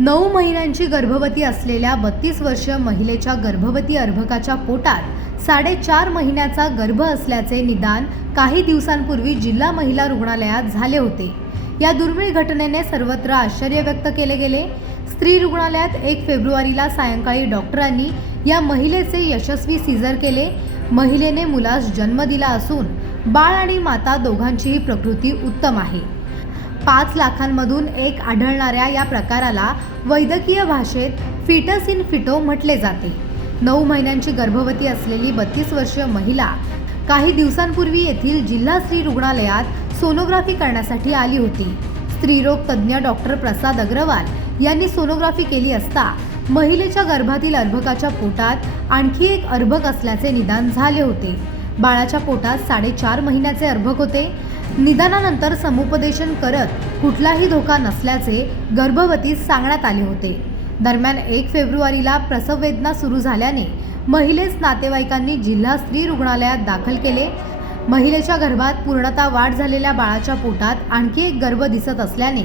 9 महिन्यांची गर्भवती असलेल्या 32 वर्षीय महिलेच्या गर्भवती अर्भकाच्या पोटात 4.5 महिन्याचा गर्भ असल्याचे निदान काही दिवसांपूर्वी जिल्हा महिला रुग्णालयात झाले होते। या दुर्मिळ घटनेने सर्वत्र आश्चर्य व्यक्त केले गेले। स्त्री रुग्णालयात 1 फेब्रुवारीला सायंकाळी डॉक्टरांनी या महिलेचे यशस्वी सीझर केले। महिलेने मुलास जन्म दिला असून बाळ आणि माता दोघांचीही प्रकृती उत्तम आहे। 5 लाखांमधून एक आढळणाऱ्या या प्रकाराला वैद्यकीय भाषेत फिटस इन फिटो म्हटले जाते। 9 महिन्यांची गर्भवती असलेली 32 वर्षीय महिला काही दिवसांपूर्वी येथील जिल्हा स्त्री रुग्णालयात सोनोग्राफी करण्यासाठी आली होती। स्त्रीरोग तज्ज्ञ डॉक्टर प्रसाद अग्रवाल यांनी सोनोग्राफी केली असता महिलेच्या गर्भातील अर्भकाच्या पोटात आणखी एक अर्भक असल्याचे निदान झाले होते। बाळाच्या पोटात 4.5 महिन्याचे अर्भक होते। निदानानंतर समुपदेशन करत कुठलाही धोका नसल्याचे गर्भवतीस सांगण्यात आले होते। दरम्यान 1 फेब्रुवारीला प्रसव वेदना सुरू झाल्याने महिलेस नातेवाईकांनी जिल्हा स्त्री रुग्णालयात दाखल केले। महिलेच्या गर्भात पूर्णतः वाढ झालेल्या बाळाच्या पोटात आणखी एक गर्भ दिसत असल्याने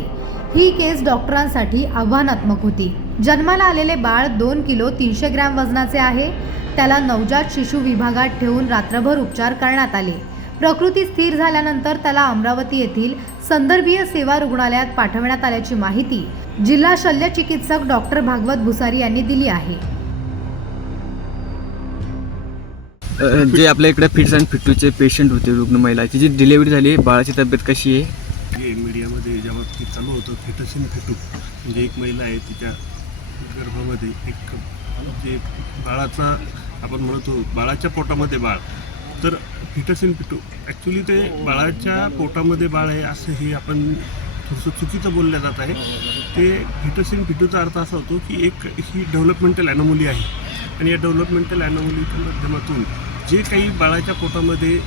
ही केस डॉक्टरांसाठी आव्हानात्मक होती। जन्माला आलेले बाळ 2 किलो 300 ग्रॅम वजनाचे आहे। त्याला नवजात शिशु विभागात ठेवून रात्रभर उपचार करण्यात आले। प्रकृती स्थिर झाल्यानंतर त्याला अमरावती येथील संदर्भीय सेवा रुग्णालयात पाठवण्यात आल्याची माहिती जिल्हा शल्य चिकित्सक डॉक्टर भागवत भुसारी यांनी दिली आहे। जे आपल्या इकडे फिट्स अँड फिटूचे पेशंट होते, रुग्ण महिलाची जी डिलिव्हरी झाली, बाळाची तब्येत कशी आहे? हे मीडियामध्ये जेव्हा ते चालू होतं फिटस इन फिटू, म्हणजे एक महिला आहे तिच्या गर्भामध्ये एक जे बाळाचा आपण म्हणतो बाळाच्या पोटामध्ये बाळ, तर फिटस इन फिटू ॲक्च्युली ते बाळाच्या पोटामध्ये बाळ आहे असं हे आपण थोडंसं चुकीचं बोललं जात आहे। ते फिटस इन फिटूचा अर्थ असा होतो की एक ही डेव्हलपमेंटल ॲनोमली आहे आणि या डेव्हलपमेंटल ॲनोमलीच्या माध्यमातून जे काही बाळाच्या पोटामध्ये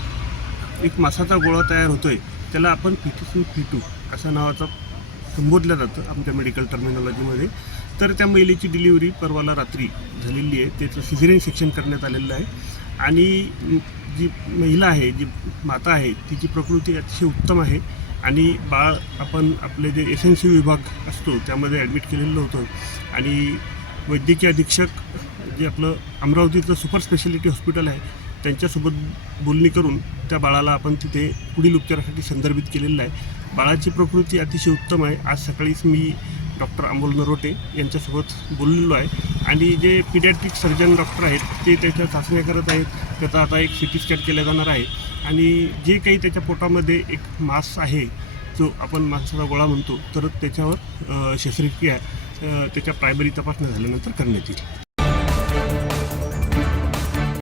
एक मांसाचा गोळा तयार होतो आहे त्याला आपण फिटस इन फिटू अशा नावाचा संबोधलं जातं आमच्या मेडिकल टर्मिनॉलॉजीमध्ये। तर त्या महिलेची डिलिव्हरी परवाला रात्री झालेली आहे, त्याचं सिझेरियन सेक्शन करण्यात आलेलं आहे आणि जी महिला आहे, जी माता आहे, तिची प्रकृती अतिशय उत्तम आहे आणि बाळ आपण आपले जे एसएनसी विभाग असतो त्यामध्ये ॲडमिट केलेलं होतं आणि वैद्यकीय अधीक्षक जे आपलं अमरावतीचं सुपर स्पेशालिटी हॉस्पिटल आहे त्यांच्यासोबत बोलणी करून त्या बाळाला आपण तिथे पुढील उपचारासाठी संदर्भित केलेलं आहे। बाळाची प्रकृती अतिशय उत्तम आहे। आज सकाळीच मी डॉक्टर अमोल नरोटे यांच्यासोबत बोललेलो आहे आणि जे पिडियाट्रिक सर्जन डॉक्टर आहेत ते त्याच्या चाचण्या करत आहेत। त्याचा आता एक CT स्कॅन केला जाणार आहे आणि जे काही त्याच्या पोटामध्ये एक मांस आहे जो आपण मांसाचा गोळा म्हणतो तर त्याच्यावर शस्त्रक्रिया त्याच्या प्रायमरी तपासण्या झाल्यानंतर करण्यात येईल।